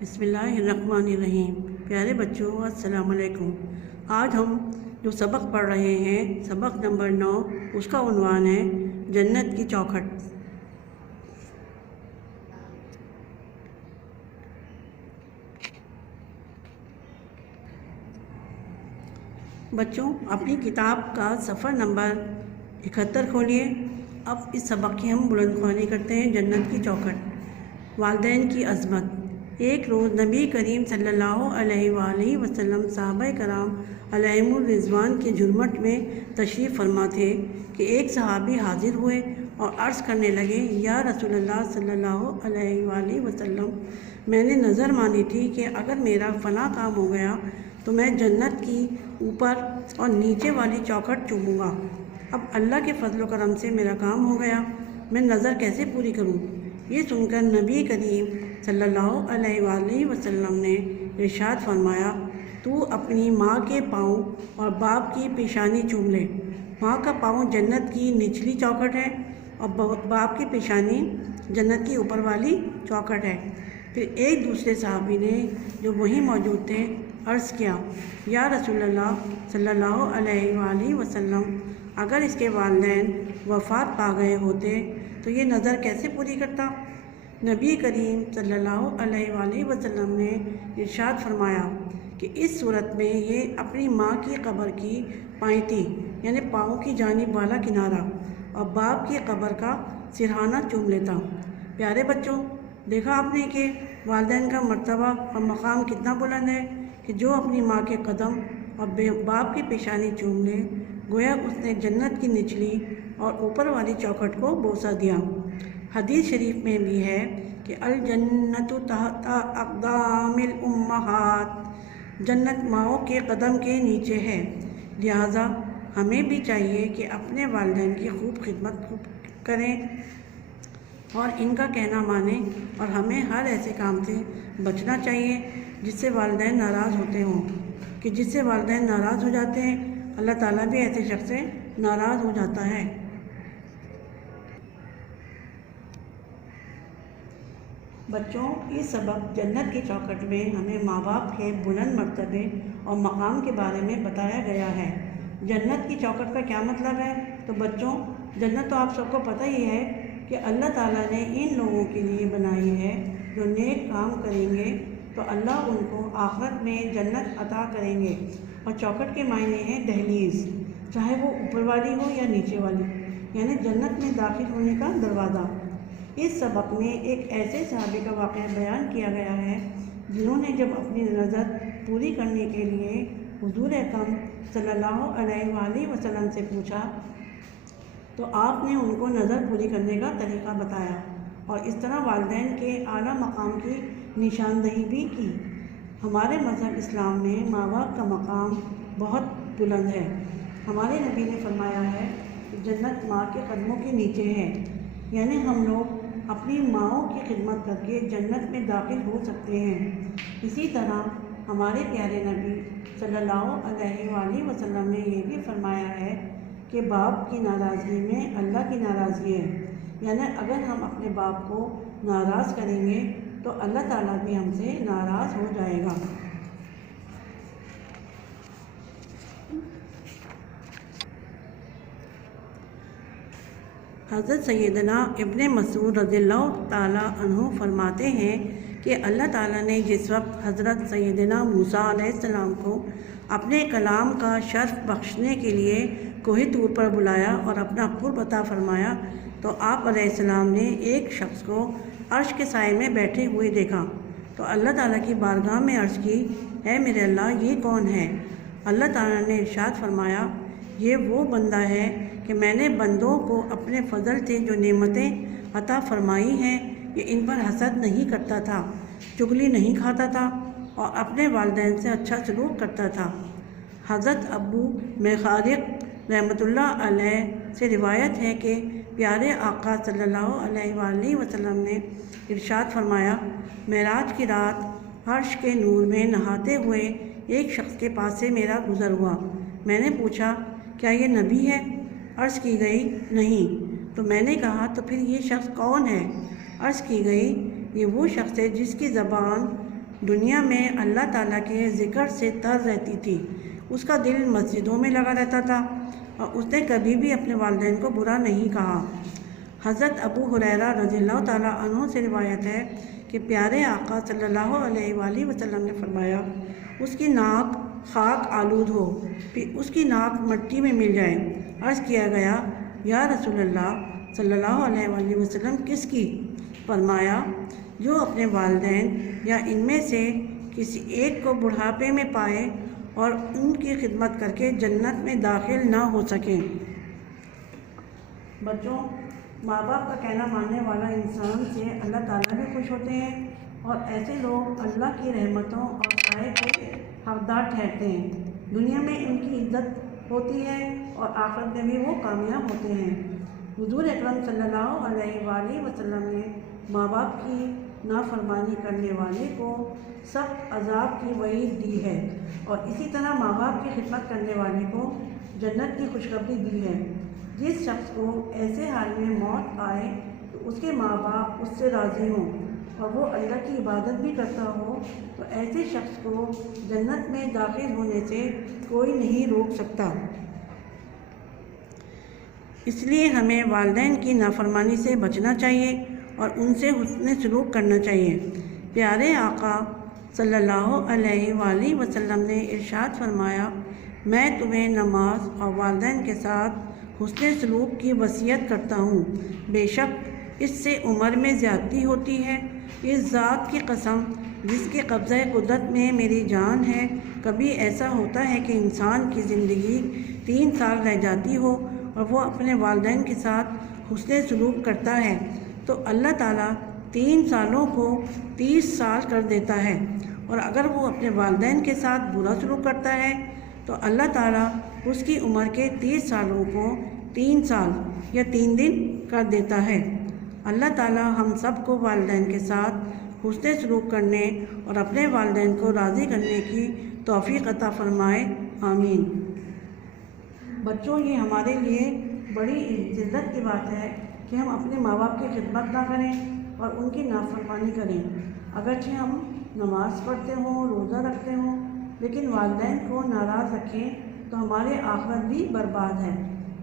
بسم اللہ الرحمن الرحیم۔ پیارے بچوں السلام علیکم۔ آج ہم جو سبق پڑھ رہے ہیں سبق نمبر 9، اس کا عنوان ہے جنت کی چوکھٹ۔ بچوں اپنی کتاب کا صفحہ نمبر 71 کھولیے۔ اب اس سبق کی ہم بلند خوانی کرتے ہیں، جنت کی چوکھٹ۔ والدین کی عظمت۔ ایک روز نبی کریم صلی اللہ علیہ وآلہ وسلم صحابہ کرام علیہم الرضوان کے جھرمٹ میں تشریف فرما تھے کہ ایک صحابی حاضر ہوئے اور عرض کرنے لگے، یا رسول اللہ صلی اللہ علیہ وآلہ وسلم، میں نے نظر مانی تھی کہ اگر میرا فلاں کام ہو گیا تو میں جنت کی اوپر اور نیچے والی چوکھٹ چوموں گا۔ اب اللہ کے فضل و کرم سے میرا کام ہو گیا، میں نظر کیسے پوری کروں؟ یہ سن کر نبی کریم صلی اللہ علیہ وآلہ وسلم نے ارشاد فرمایا، تو اپنی ماں کے پاؤں اور باپ کی پیشانی چوم لے۔ ماں کا پاؤں جنت کی نچلی چوکھٹ ہے اور باپ کی پیشانی جنت کی اوپر والی چوکھٹ ہے۔ پھر ایک دوسرے صحابی نے جو وہیں موجود تھے عرض کیا، یا رسول اللہ صلی اللہ علیہ وآلہ وسلم، اگر اس کے والدین وفات پا گئے ہوتے تو یہ نظر کیسے پوری کرتا؟ نبی کریم صلی اللہ علیہ وآلہ وسلم نے ارشاد فرمایا کہ اس صورت میں یہ اپنی ماں کی قبر کی پائنتی یعنی پاؤں کی جانب والا کنارہ اور باپ کی قبر کا سرہانہ چوم لیتا۔ پیارے بچوں، دیکھا آپ نے کہ والدین کا مرتبہ اور مقام کتنا بلند ہے کہ جو اپنی ماں کے قدم اور باپ کی پیشانی چوم لے، گویا اس نے جنت کی نچلی اور اوپر والی چوکھٹ کو بوسہ دیا۔ حدیث شریف میں بھی ہے کہ الجنت تحت اقدام الامہات، جنت ماؤں کے قدم کے نیچے ہے۔ لہٰذا ہمیں بھی چاہیے کہ اپنے والدین کی خوب خدمت کریں اور ان کا کہنا مانیں، اور ہمیں ہر ایسے کام سے بچنا چاہیے جس سے والدین ناراض ہوتے ہوں، کہ جس سے والدین ناراض ہو جاتے ہیں اللہ تعالیٰ بھی ایسے شخص سے ناراض ہو جاتا ہے۔ بچوں، اس سبق جنت کی چوکھٹ میں ہمیں ماں باپ کے بلند مرتبے اور مقام کے بارے میں بتایا گیا ہے۔ جنت کی چوکھٹ کا کیا مطلب ہے؟ تو بچوں، جنت تو آپ سب کو پتہ ہی ہے کہ اللہ تعالیٰ نے ان لوگوں کے لیے بنائی ہے جو نیک کام کریں گے تو اللہ ان کو آخرت میں جنت عطا کریں گے۔ اور چوکھٹ کے معنی ہیں دہلیز، چاہے وہ اوپر والی ہو یا نیچے والی، یعنی جنت میں داخل ہونے کا دروازہ۔ اس سبق میں ایک ایسے صحابی کا واقعہ بیان کیا گیا ہے جنہوں نے جب اپنی نظر پوری کرنے کے لیے حضور اکرم صلی اللہ علیہ وآلہ وسلم سے پوچھا تو آپ نے ان کو نظر پوری کرنے کا طریقہ بتایا اور اس طرح والدین کے اعلیٰ مقام کی نشاندہی بھی کی۔ ہمارے مذہب اسلام میں ماں باپ کا مقام بہت بلند ہے۔ ہمارے نبی نے فرمایا ہے کہ جنت ماں کے قدموں کے نیچے ہے، یعنی ہم لوگ اپنی ماؤں کی خدمت کر کے جنت میں داخل ہو سکتے ہیں۔ اسی طرح ہمارے پیارے نبی صلی اللہ علیہ وآلہ وسلم نے یہ بھی فرمایا ہے کہ باپ کی ناراضگی میں اللہ کی ناراضگی ہے، یعنی اگر ہم اپنے باپ کو ناراض کریں گے تو اللہ تعالیٰ بھی ہم سے ناراض ہو جائے گا۔ حضرت سیدنا ابن مسعود رضی اللہ تعالیٰ عنہ فرماتے ہیں کہ اللہ تعالیٰ نے جس وقت حضرت سیدنا موسیٰ علیہ السلام کو اپنے کلام کا شرف بخشنے کے لیے کوہ طور پر بلایا اور اپنا قرب عطا فرمایا تو آپ علیہ السلام نے ایک شخص کو عرش کے سائے میں بیٹھے ہوئے دیکھا تو اللہ تعالیٰ کی بارگاہ میں عرض کی، اے میرے اللہ، یہ کون ہے؟ اللہ تعالیٰ نے ارشاد فرمایا، یہ وہ بندہ ہے کہ میں نے بندوں کو اپنے فضل سے جو نعمتیں عطا فرمائی ہیں یہ ان پر حسد نہیں کرتا تھا، چغلی نہیں کھاتا تھا اور اپنے والدین سے اچھا سلوک کرتا تھا۔ حضرت ابو مخارق رحمۃ اللہ علیہ سے روایت ہے کہ پیارے آقا صلی اللہ علیہ وآلہ وسلم نے ارشاد فرمایا، معراج کی رات عرش کے نور میں نہاتے ہوئے ایک شخص کے پاس سے میرا گزر ہوا۔ میں نے پوچھا، کیا یہ نبی ہے؟ عرض کی گئی، نہیں۔ تو میں نے کہا، تو پھر یہ شخص کون ہے؟ عرض کی گئی، یہ وہ شخص ہے جس کی زبان دنیا میں اللہ تعالیٰ کے ذکر سے تر رہتی تھی، اس کا دل مسجدوں میں لگا رہتا تھا اور اس نے کبھی بھی اپنے والدین کو برا نہیں کہا۔ حضرت ابو ہریرہ رضی اللہ تعالیٰ عنہ سے روایت ہے کہ پیارے آقا صلی اللہ علیہ وآلہ وسلم نے فرمایا، اس کی ناک خاک آلود ہو، پھر اس کی ناک مٹی میں مل جائے۔ عرض کیا گیا، یا رسول اللہ صلی اللہ علیہ وآلہ وسلم کس کی؟ فرمایا، جو اپنے والدین یا ان میں سے کسی ایک کو بڑھاپے میں پائے اور ان کی خدمت کر کے جنت میں داخل نہ ہو سکیں۔ بچوں، ماں باپ کا کہنا ماننے والا انسان سے اللہ تعالیٰ بھی خوش ہوتے ہیں اور ایسے لوگ اللہ کی رحمتوں اور سائے کے حقدار ٹھہرتے ہیں۔ دنیا میں ان کی عزت ہوتی ہے اور آخرت میں بھی وہ کامیاب ہوتے ہیں۔ حضور اکرم صلی اللہ علیہ وآلہ وسلم نے ماں باپ کی نافرمانی کرنے والے کو سخت عذاب کی وعید دی ہے اور اسی طرح ماں باپ کی خدمت کرنے والے کو جنت کی خوشخبری دی ہے۔ جس شخص کو ایسے حال میں موت آئے کہ اس کے ماں باپ اس سے راضی ہوں اور وہ اللہ کی عبادت بھی کرتا ہو تو ایسے شخص کو جنت میں داخل ہونے سے کوئی نہیں روک سکتا۔ اس لیے ہمیں والدین کی نافرمانی سے بچنا چاہیے اور ان سے حسن سلوک کرنا چاہیے۔ پیارے آقا صلی اللہ علیہ وآلہ وسلم نے ارشاد فرمایا، میں تمہیں نماز اور والدین کے ساتھ حسن سلوک کی وصیت کرتا ہوں، بے شک اس سے عمر میں زیادتی ہوتی ہے۔ اس ذات کی قسم جس کے قبضہ قدرت میں میری جان ہے، کبھی ایسا ہوتا ہے کہ انسان کی زندگی 3 سال رہ جاتی ہو اور وہ اپنے والدین کے ساتھ حسن سلوک کرتا ہے تو اللہ تعالیٰ 3 سالوں کو 30 سال کر دیتا ہے، اور اگر وہ اپنے والدین کے ساتھ برا سلوک کرتا ہے تو اللہ تعالیٰ اس کی عمر کے 30 سالوں کو 3 سال یا 3 دن کر دیتا ہے۔ اللہ تعالیٰ ہم سب کو والدین کے ساتھ حسن سلوک کرنے اور اپنے والدین کو راضی کرنے کی توفیق عطا فرمائے، آمین۔ بچوں، یہ ہمارے لیے بڑی عزت کی بات ہے کہ ہم اپنے ماں باپ کی خدمت نہ کریں اور ان کی نافرمانی کریں۔ اگرچہ ہم نماز پڑھتے ہوں، روزہ رکھتے ہوں، لیکن والدین کو ناراض رکھیں تو ہمارے آخرت بھی برباد ہے۔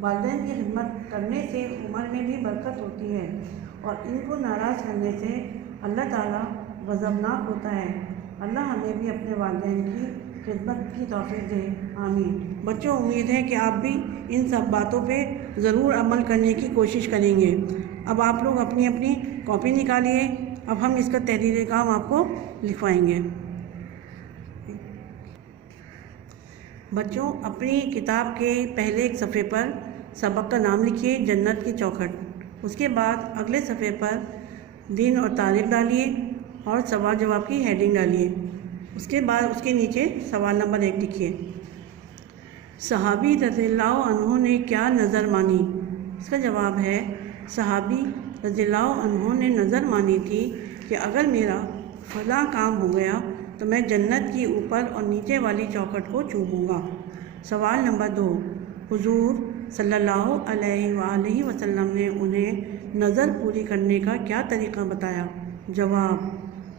والدین کی خدمت کرنے سے عمر میں بھی برکت ہوتی ہے اور ان کو ناراض کرنے سے اللہ تعالیٰ غضبناک ہوتا ہے۔ اللہ ہمیں بھی اپنے والدین کی خدمت کی توفیق دے، آمین۔ بچوں، امید ہے کہ آپ بھی ان سب باتوں پہ ضرور عمل کرنے کی کوشش کریں گے۔ اب آپ لوگ اپنی اپنی کاپی نکالیے، اب ہم اس کا تحریری کام آپ کو لکھوائیں گے۔ بچوں، اپنی کتاب کے پہلے ایک صفحے پر سبق کا نام لکھیے، جنت کی چوکھٹ۔ اس کے بعد اگلے صفحے پر دن اور تاریخ ڈالیے اور سوال جواب کی ہیڈنگ ڈالیے۔ اس کے بعد اس کے نیچے سوال نمبر 1 لکھیے، صحابی رضی اللہ عنہ نے کیا نظر مانی؟ اس کا جواب ہے، صحابی رضی اللہ عنہ نے نظر مانی تھی کہ اگر میرا فلاں کام ہو گیا تو میں جنت کی اوپر اور نیچے والی چوکھٹ کو چوموں گا۔ سوال نمبر 2، حضور صلی اللہ علیہ وآلہ وسلم نے انہیں نظر پوری کرنے کا کیا طریقہ بتایا؟ جواب،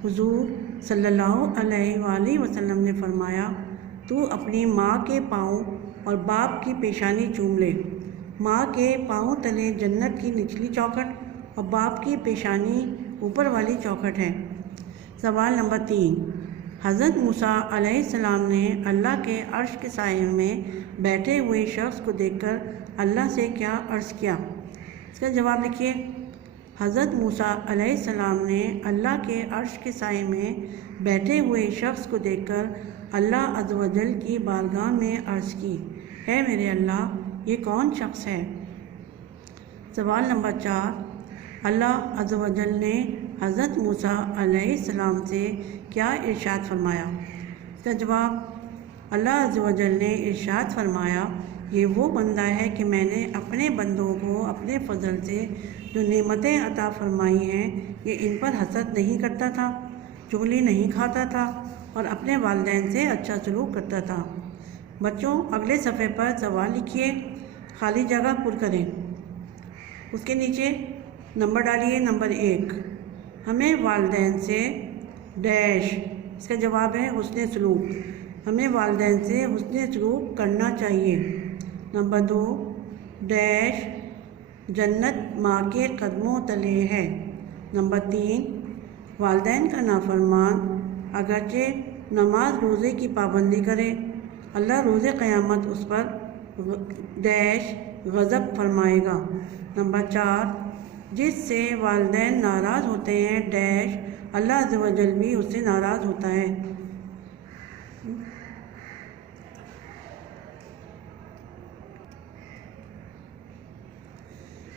حضور صلی اللہ علیہ وآلہ وسلم نے فرمایا، تو اپنی ماں کے پاؤں اور باپ کی پیشانی چوم لے۔ ماں کے پاؤں تلے جنت کی نچلی چوکھٹ اور باپ کی پیشانی اوپر والی چوکھٹ ہے۔ سوال نمبر 3، حضرت موسیٰ علیہ السلام نے اللہ کے عرش کے سائے میں بیٹھے ہوئے شخص کو دیکھ کر اللہ سے کیا عرض کیا؟ اس کا جواب لکھیے، حضرت موسیٰ علیہ السلام نے اللہ کے عرش کے سائے میں بیٹھے ہوئے شخص کو دیکھ کر اللہ عز و جل کی بارگاہ میں عرض کی، اے میرے اللہ، یہ کون شخص ہے؟ سوال نمبر 4، اللہ عز و جل نے حضرت موسیٰ علیہ السلام سے کیا ارشاد فرمایا؟ اس کا جواب، اللہ عز و جل نے ارشاد فرمایا، یہ وہ بندہ ہے کہ میں نے اپنے بندوں کو اپنے فضل سے جو نعمتیں عطا فرمائی ہیں یہ ان پر حسد نہیں کرتا تھا، چغلی نہیں کھاتا تھا اور اپنے والدین سے اچھا سلوک کرتا تھا۔ بچوں، اگلے صفحے پر سوال لکھیے، خالی جگہ پر کریں۔ اس کے نیچے نمبر ڈالیے، نمبر 1، ہمیں والدین سے ڈیش اس کا جواب ہے حسن سلوک، ہمیں والدین سے حسن سلوک کرنا چاہیے۔ نمبر 2، ڈیش جنت ماں کے قدموں تلے ہے۔ نمبر 3، والدین کا نافرمان اگرچہ نماز روزے کی پابندی کرے، اللہ روز قیامت اس پر ڈیش غضب فرمائے گا۔ نمبر 4، جس سے والدین ناراض ہوتے ہیں ڈیش اللہ عز و جل بھی اس سے ناراض ہوتا ہے۔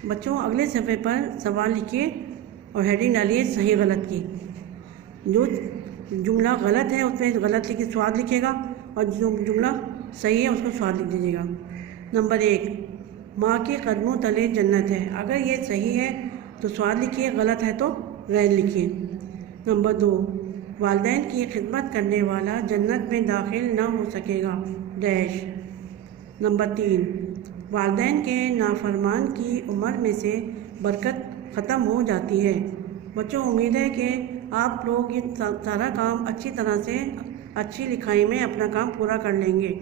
بچوں اگلے صفحے پر سوال لکھیے اور ہیڈنگ ڈالیے صحیح غلط کی۔ جو جملہ غلط ہے اس میں غلط لکھ کے سواد لکھے گا، اور جو جملہ صحیح ہے اس کو سواد لکھ دیجیے گا۔ نمبر 1، ماں کے قدموں تلے جنت ہے، اگر یہ صحیح ہے تو سواد لکھیے، غلط ہے تو غیر لکھیے۔ نمبر 2، والدین کی خدمت کرنے والا جنت میں داخل نہ ہو سکے گا ڈیش۔ نمبر 3، والدین کے نافرمان کی عمر میں سے برکت ختم ہو جاتی ہے۔ بچوں امید ہے کہ آپ لوگ یہ سارا کام اچھی طرح سے اچھی لکھائی میں اپنا کام پورا کر لیں گے۔